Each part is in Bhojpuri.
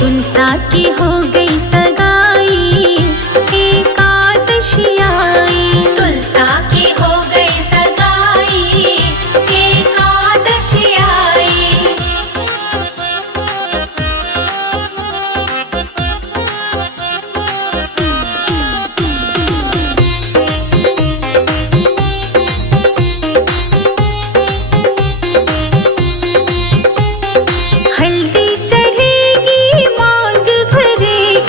तुलसा की हो गई सगाई, एकादशी आई। तुलसा की हो गई सगाई, एकादशी आई। हल्दी चढ़ेगी, मांग भरेगी,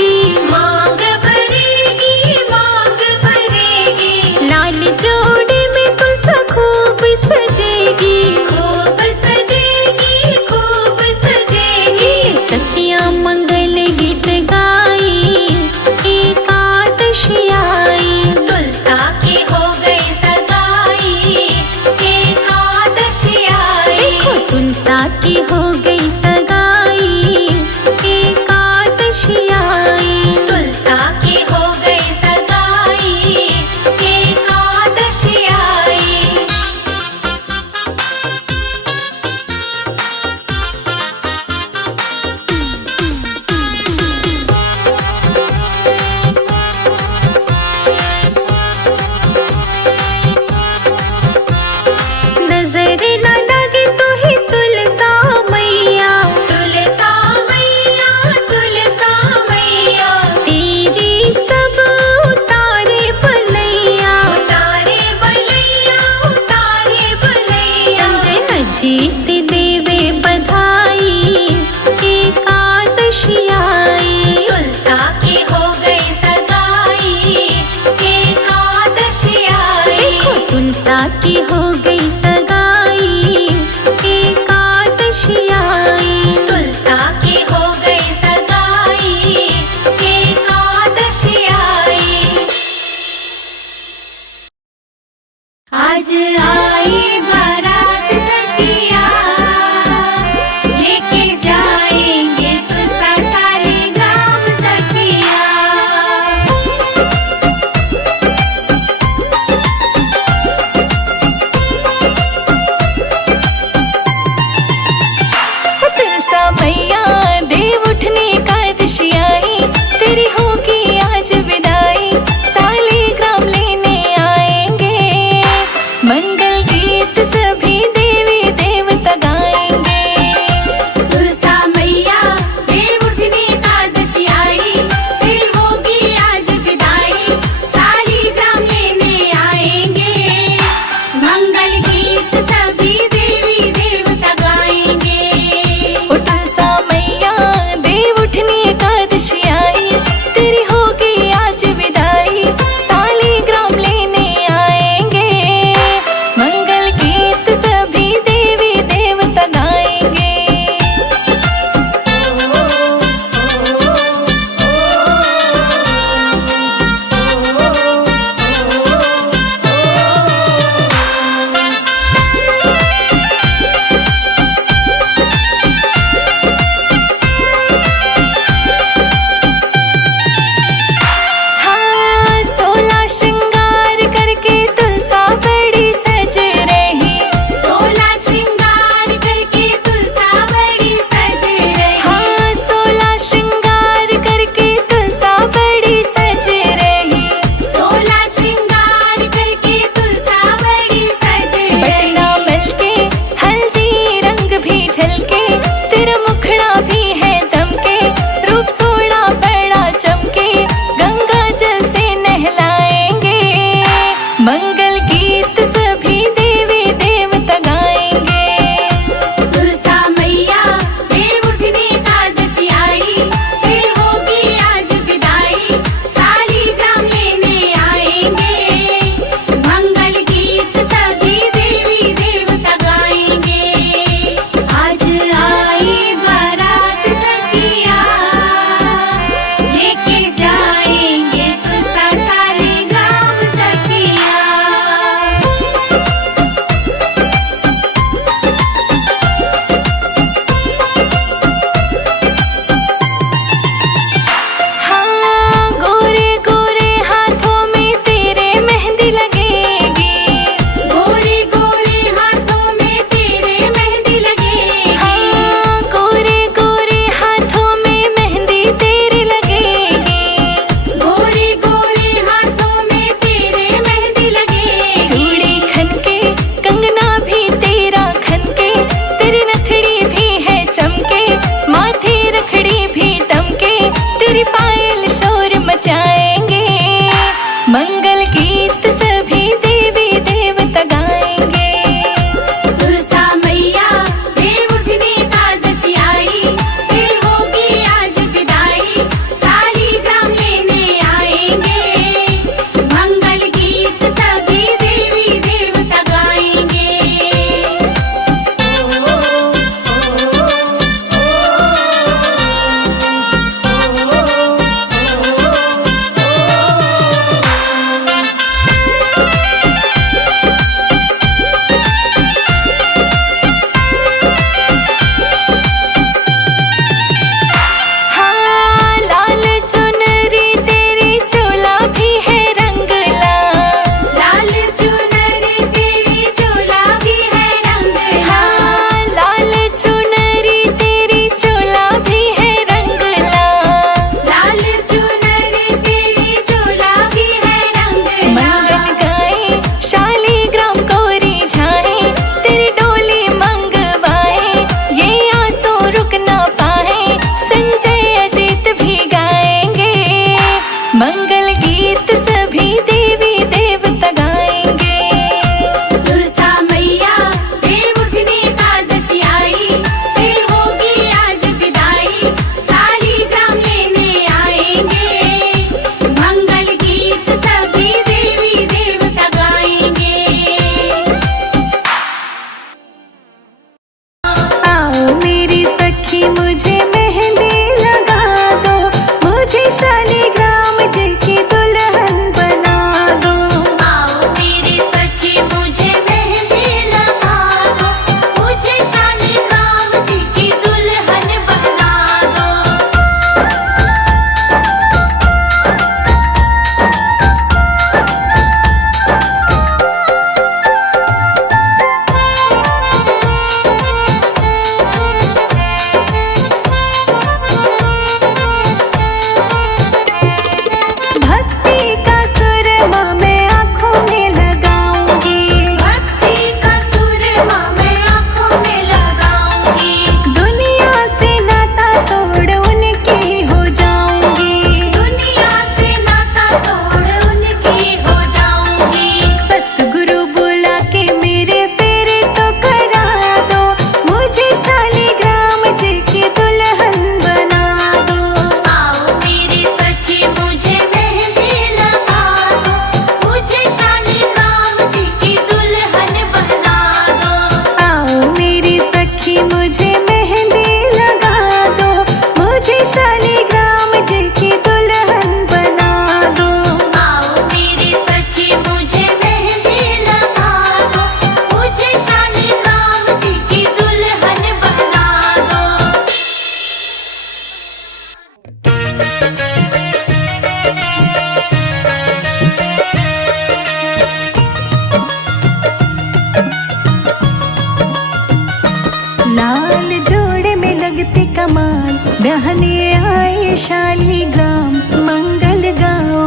लाल जोड़े में लगते कमाल, बहने आए शालीग्राम। मंगल गाओ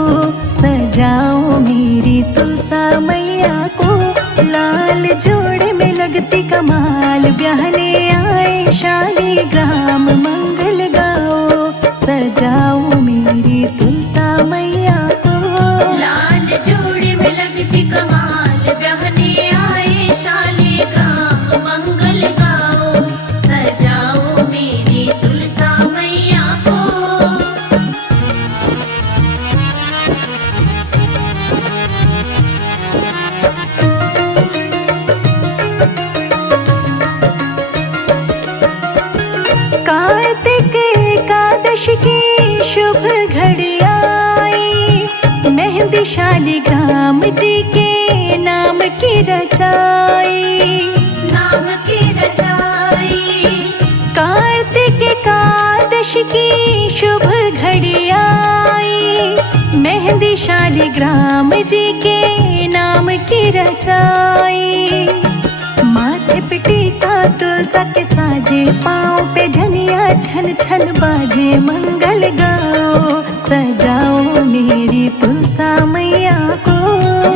सजाओ मेरी तुलसा मैया को। लाल जोड़े में लगते कमाल, बहने आए शालीग्राम। मंगल गाओ सजाओ मेरी तुलसा मैया को। लाल जोड़े में लगती कमाल, बहने आए शालीग्राम। मंगल गाओ सजाओ मेरी तुलसा मैया को। कार्तिक एकादशी की शुभ घड़ी आई, मेहंदी शालीग्राम जी के नाम की रचाई। नाम की रचाई। कार्तिक एकादशी की शुभ घड़ी आई, मेहंदी शालीग्राम जी के नाम की रचाई। माथे पे टीका तुलसा के साजे, पाँव पे झनिया छन छन बाजे। मंगल गाओ सजाओ मेरी तुलसा मैया को।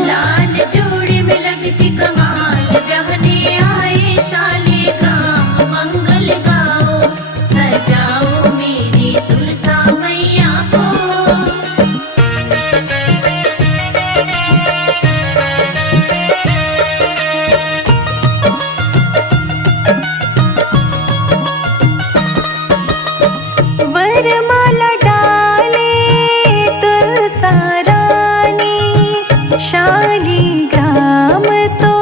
लाल जोड़े में लगती कमाल, बहने आए शालीग्राम। मंगल गाओ सजाओ मेरी तुलसा मैया को। वरमाला डाले तुलसा रानी, शालीग्राम तो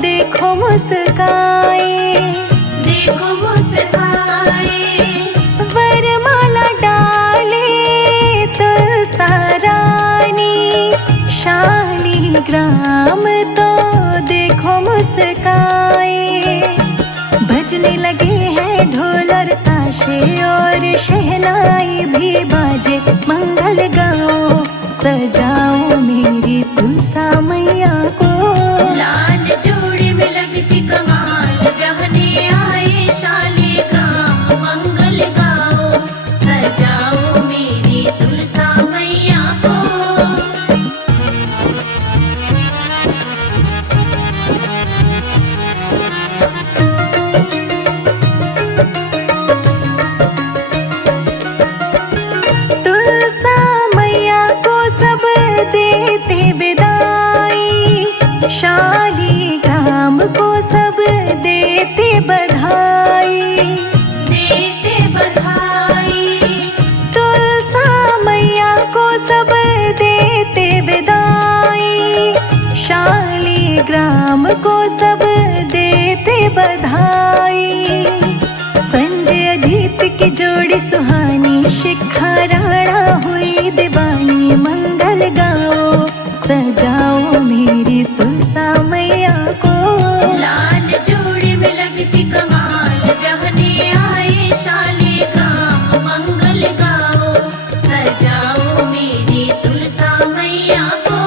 देखो मुस्काए। देखो मुस्काए। वरमाला डाले तुलसा रानी, शालीग्राम तो देखो मुस्काए। बजने लगे हैं ढोल और ताशे, और शहनाई भी बाजे। मंगल गाओ सजाओ मेरी तुलसा मैया को। लाल जोड़े में लगती कमाल, बहने आए शालीग्राम। मंगल गाओ सजाओ मेरी तुलसा मैया को। तुलसा मैया को सब देते विदाई, शालीग्राम को सब देते बधाई। देते बधाई। तुलसा मैया को सब देते विदाई, शालीग्राम को सब देते बधाई। संजय अजीत की जोड़ी सुहानी, शिखा राणा हुई दीवानी। मंगल गाओ सजाओ मेरी तुलसा मैया को। लाल जोड़े में लगती कमाल, बहने आए शालीग्राम। मंगल गाओ सजाओ मेरी तुलसा मैया को।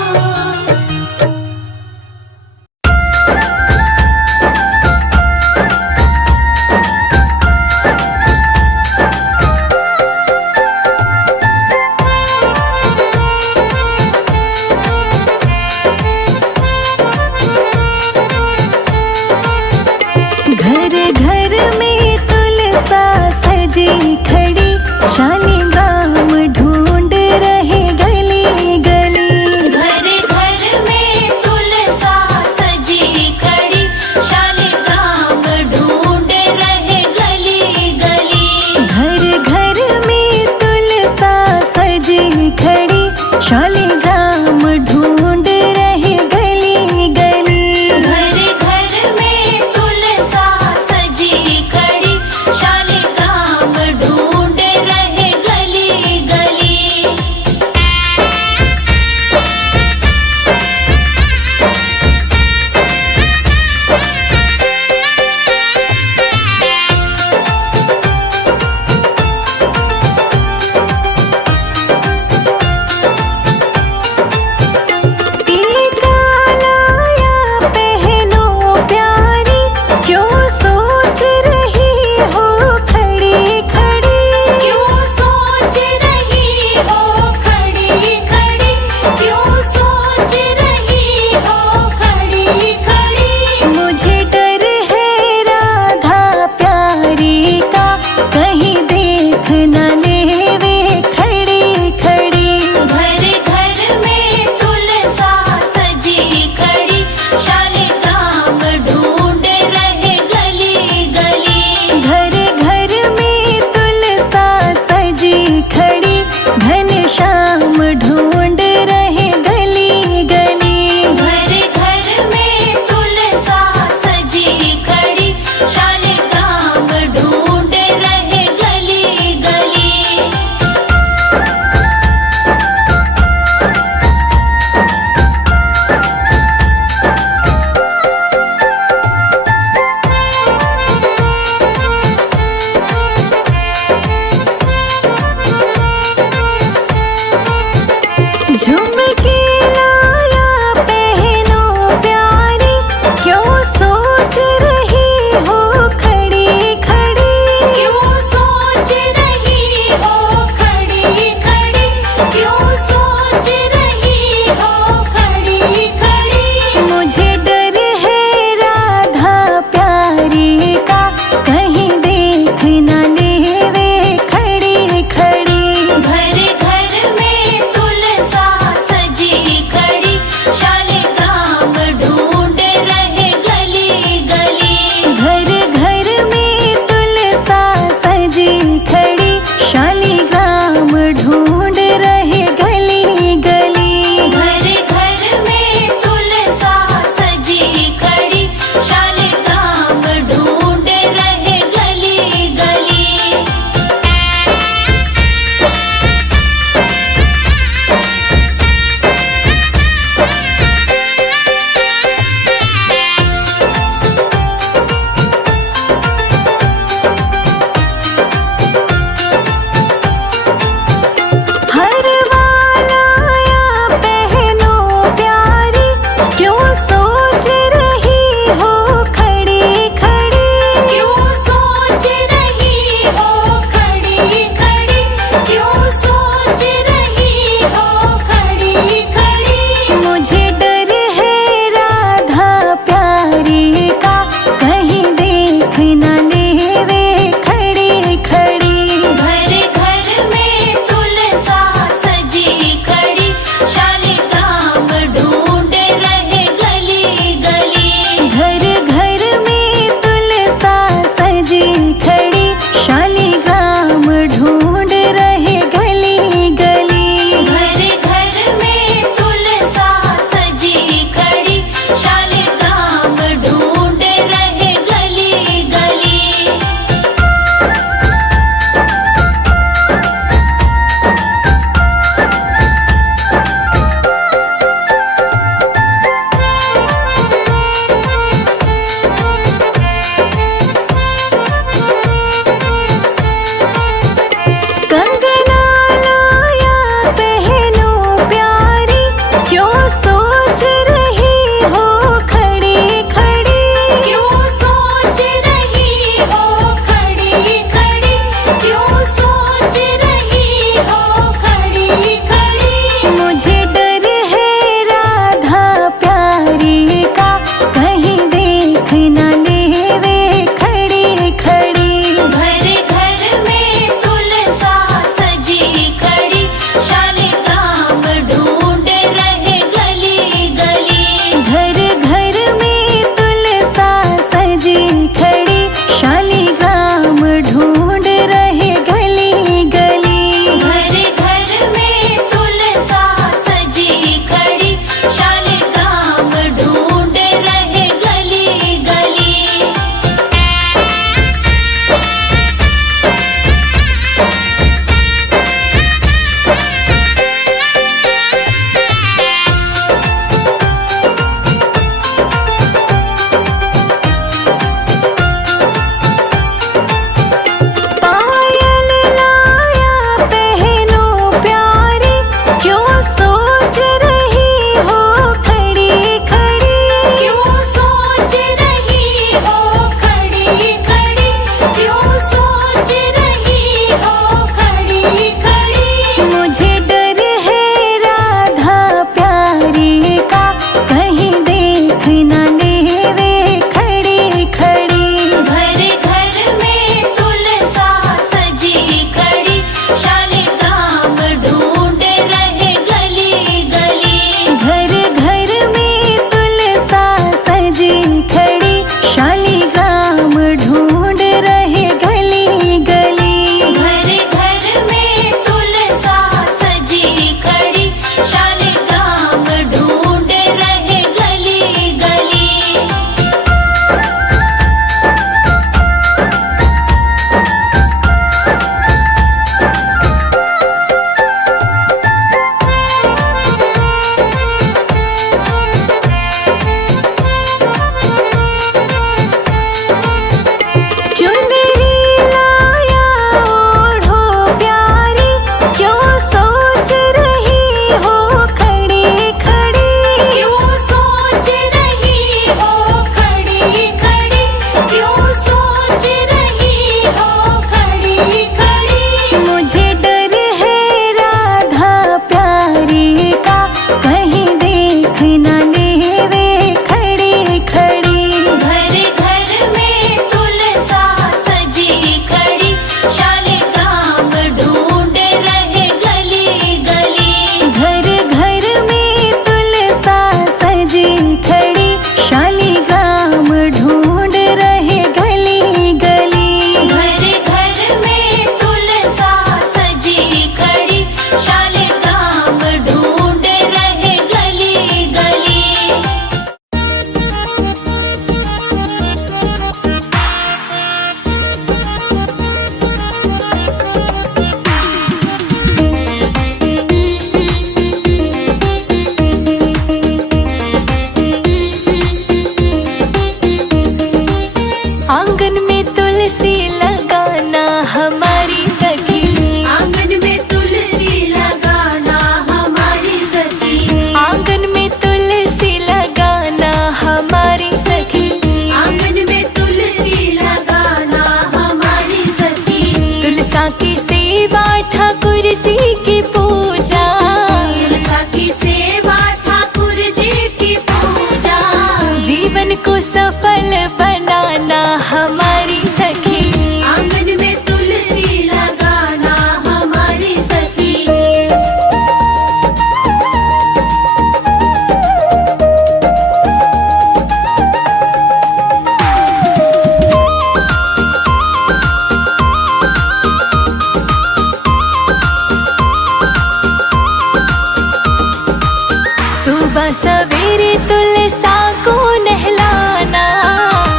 सुबह सवेरे तुलसा को नहलाना,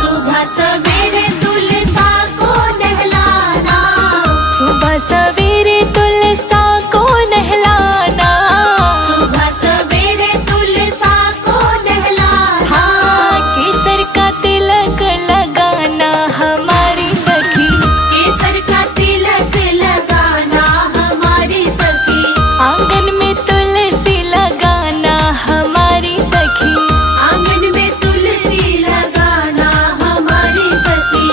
सुबह सवेरे तुलसा को नहलाना, सुबह सवेरे तुलसा को नहलाना, सुबह सवेरे तुलसा को नहलाना। हाँ केसर का तिलक लगाना हमारी सखी, केसर का तिलक लगाना हमारी सखी, आंगन में तुलसी लगाना हमारी सखी, आंगन में तुलसी लगाना हमारी सखी।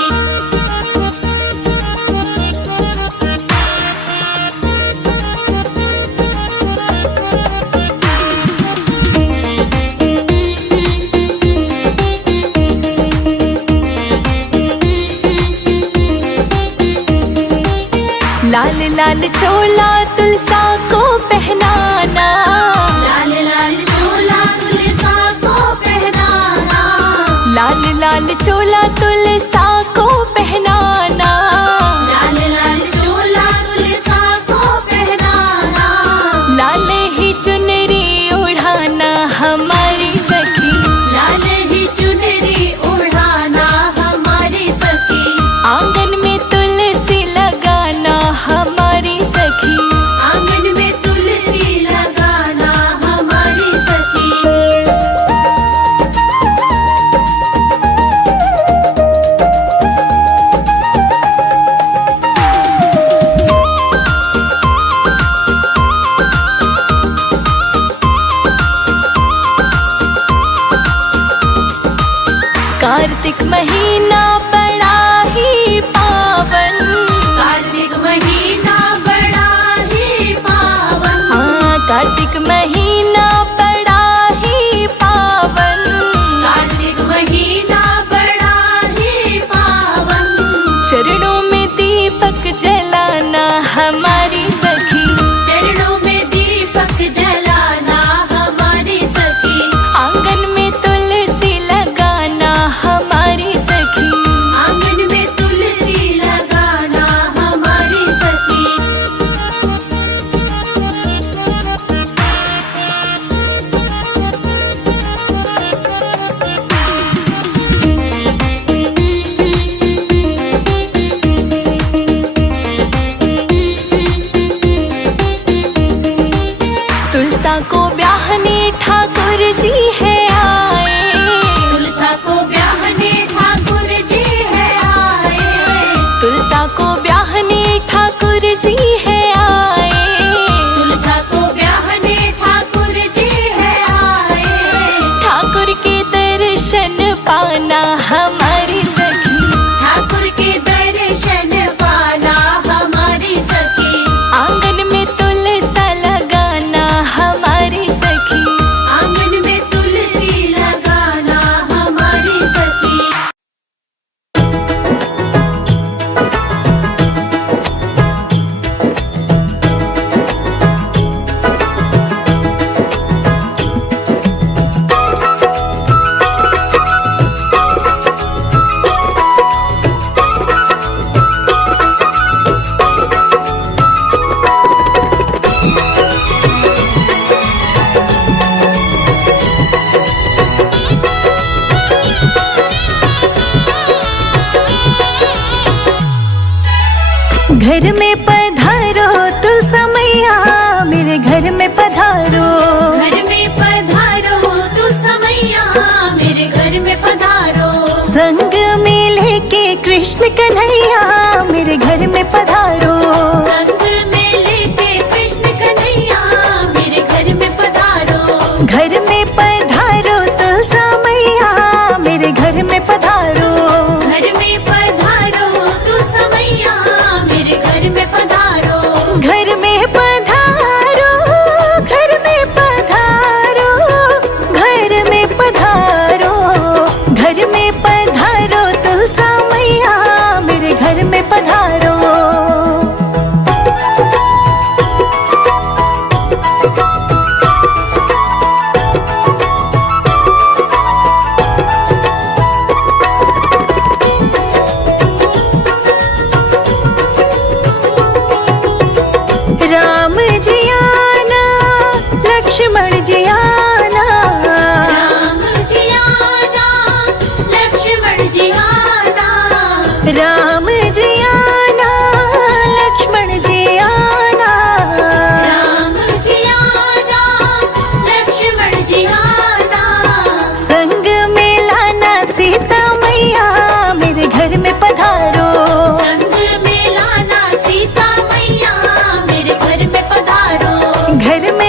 लाल लाल चोला तुलसा को पहनाना, लाल लाल चोला तुलसा को पहनाना, लाल लाल चोला तुलसा को पहनाना, लाल लाल चोला तुलसा को पहनाना, लाल ही चुनरी ओढ़ाना हमारी सखी, लाल ही चुनरी ओढ़ाना हमारी सखी, आंगन में तुलसी लगाना हमारी सखी, आंगन में तुलसी लगाना हमारी सखी। कार्तिक महीना बड़ा ही पावन, कार्तिक महीना बड़ा ही पावन, हाँ कार्तिक महीना बड़ा ही पावन, कार्तिक महीना बड़ा ही पावन, चरणों में दीपक जलाना हमारी सखी, चरणों में दीपक जलाना हमारी सखी, आंगन में तुलसी लगाना हमारी सखी, आंगन में तुलसी लगाना हमारी सखी। तुलसा को ब्याहने ठाकुर जी है आए, तुलसा को ब्याहने ठाकुर जी है आए, तुलसा को ब्याहने ठाकुर जी है आए, तुलसा को ब्याहने ठाकुर जी है आए, ठाकुर के दर्शन पाना हमारी सखी, ठाकुर के दर्शन पाना हमारी सखी, आंगन में तुलसा लगाना हमारी सखी, आंगन में तुलसी लगाना हमारी सखी। घर में पधारो तुलसा मैया, मेरे घर में पधारो, घर में पधारो तुलसा मैया, मेरे घर में पधारो, संग में लेके कृष्ण कन्हैया, मेरे घर में पधारो, संग में लेके कृष्ण कन्हैया, मेरे घर में पधारो, घर में पधारो तुलसा मैया, मेरे घर में पधारो, घर में पधारो तुलसा मैया, मेरे घर में पधारो, घर में पधारो, घर में पधारो, घर में पधारो, घर में पधारो तुलसा मैया, मेरे घर में